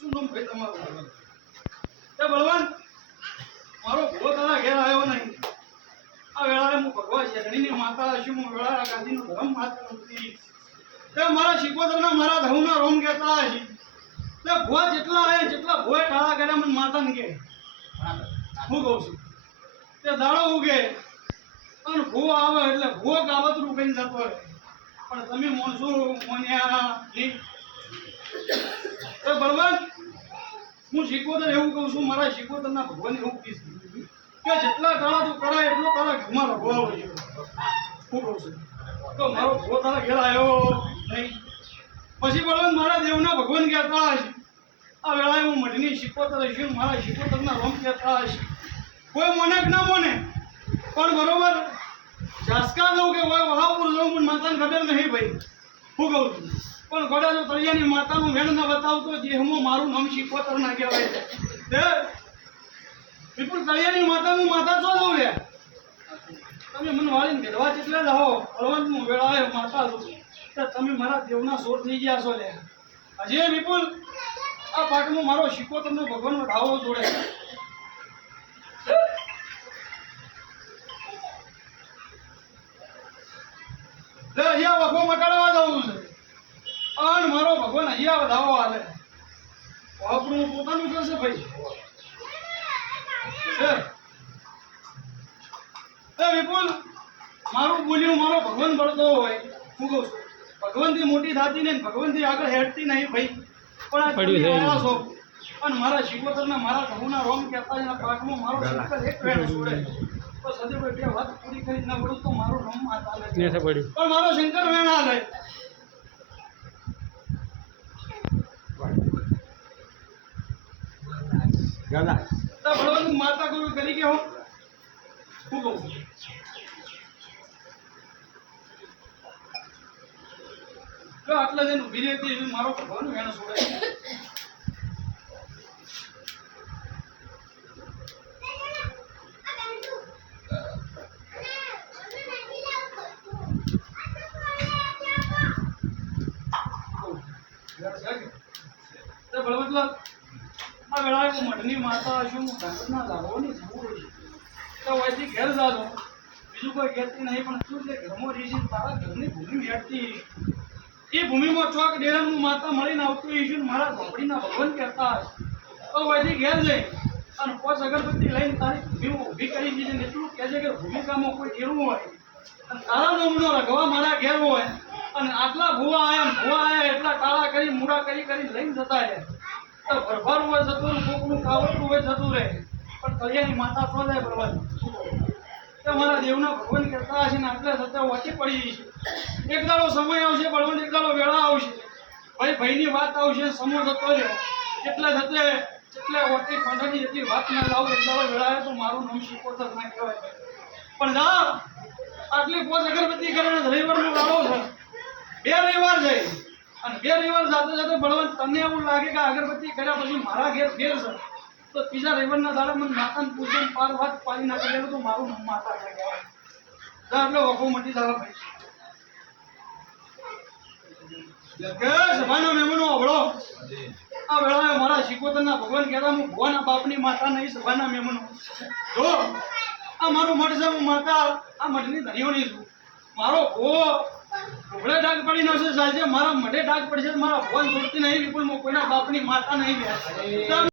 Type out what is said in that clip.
શું નામ ભાઈ તમારું? તે બળવાન મારો ભૂવો તારા ઘેર આવ્યો નહીં. આ વેળાએ હું ભગવા શેરણીની માતા છું. હું વેળા ગાંધીનો ધર્મ માતા નથી. તે મારા શિકોતરના મારા ધવના રોમ કહેતા હશે. તે ભૂવા જેટલા આવ્યા જેટલા ભૂએ ટાળા કર્યા મને માતા ને કે હું કહું છું તે દાડો ઉગે અને ભૂવો આવે એટલે ભૂવો કાવતરું કઈ જતો રહે. પણ તમે મોણસો મોન્યા નહીં. તો બળવાન હું શિકોતર એવું કહું છું મારા શિકોતરના ભગવાન એવું કહીશ કે જેટલા ટાળા તું કરાય એટલો તારા ઘરમાં રઘવા હોય. હું કહું છું તો મારો ભૂવો તારા ઘેર આવ્યો નહીં. પછી બળવાન મારા દેવના ભગવાન કહેતા હશે. આ વેળાએ હું મઢની શિકોતર હશે મારા શિકોતરના રોમ કહેતા હશે. કોઈ મોને કે ના મોને પણ બરોબર જાસકા દઉં કે હોય વહાપુર દઉં પણ માતાને ખબર નહીં ભાઈ. હું કહું છું પણ ગોડા જો તળિયાની માતાનું વેણ ન બતાવતો જેમાં મારું નામ શિકોતર ના કહેવાય છે. વિપુલ તળિયાની માતાનું માતા છો દઉં રે તમે મને વાળીને ભેળવા જેટલા જ આવો બળવંત હું વેળાએ માતા છું તો તમે મારા દેવના સોર થઈ ગયા છો લે. હજી વિપુલ આ પાટમાં મારો શિકોતરનો ભગવાનનો ઢાવો જોડે. અહીંયા વખો મટાડવા જવું છે અને મારો ભગવાન અહીંયા વધાવો હાલે. આપણું પોતાનું કરશે ભાઈ. વિપુલ મારું બોલ્યું મારો ભગવાન બળતો હોય. હું કહું છું ભગવાનથી મોટી થતી નહીં ભગવાનથી આગળ હેડતી નહીં ભાઈ. પણ આ છો અને મારા શિકોતરના મારા ધવુના રોમ કહેતા પાકમાં મારો શિકોતર એક વેણ છોડે તો સદીભાઈ બે વાત પૂરી કરી ના પડું તો મારું નામ માતા નથી પણ મારો શંકર વેણ હાલે. તો ભગવાન માતા ગુરુ કરી કે હું કહું છું આટલા જણ ઉભી રહેતી મારો ભગવાન વેણ છોડે. બળવંતલાલ આ વેળાએ હું મઢની માતા છું. હું ધાંગધ્રના લાવવાની જરૂર છે તો અહીંથી ઘેર જાજો બીજું કોઈ કહેતી નહીં. પણ તું જે ઘરમાં રહી છે તારા ઘરની ભૂમિ વેઠતી એ ભૂમિમાં ચોક ડેરાનું માતા મળીને આવતું એ છે. મારા ઝોપડીના ભગવાન કહેતા તો અહીંથી ઘેર જઈ અને 5 અગરબત્તી લઈને તારી ભૂમિ ઊભી કરી દીધી ને એટલું કહેજે કે ભૂમિકામાં કોઈ ડેરું હોય અને તારા નામનો રઘવા મારા ઘેર હોય અને આટલા ભૂવા એટલા ટાળા કરી મૂડા કરી લઈને જતા રહે તો ભરભર હોય જતું રહે કોકનું કાવતરું હોય જતું રહે પણ તળિયાની માતા તો જાય બરબાદ. તો મારા દેવના ભગવાન કહેતા હશે ને આટલા થતા વાંચી પડી છે. એક દાડો સમય આવશે બળવંત એક દાડો વેળા આવશે ભાઈની વાત આવશે સમો જતો રહે એટલે થતે એટલે વાંચી પાંડાની એટલી વાત ના લાવું એક દાડો વેળાએ તો મારું નામ શિકોતર ના કહેવાય. પણ જા આટલી 5 અગરબત્તી કરીને રવિવારનો ગાળો છે. 2 રવિવાર જાય અને 2 રવિવાર જાતે જાતે બળવંત તને એવું લાગે કે અગરબત્તી કર્યા પછી મારા ઘેર ફેર છે તો ત્રીજા રવિવારના દાડે મને માતાને પૂછીને પાર વાત પાડી ના કરેલું તો મારું નામ માતા ના કહેવાય. એટલે વખો મટી જવા ભાઈ. સભાના મહેમાનો અવળો આ વેળાએ મારા શિકોતરના ભગવાન કહેતા હું ભુવાના બાપની માતા નહીં. સભાના મહેમાનો જો આ મારું મઠ છે હું માતા આ મઠની ધણીઓની છું. મારો ભુવો ઉભળે ડાક પડી ન છે સાહેબ મારા મઢે ડાક પડશે મારા ભગવાન છોડતી નહીં વિપુલ કોઈના બાપની માતા નહીં.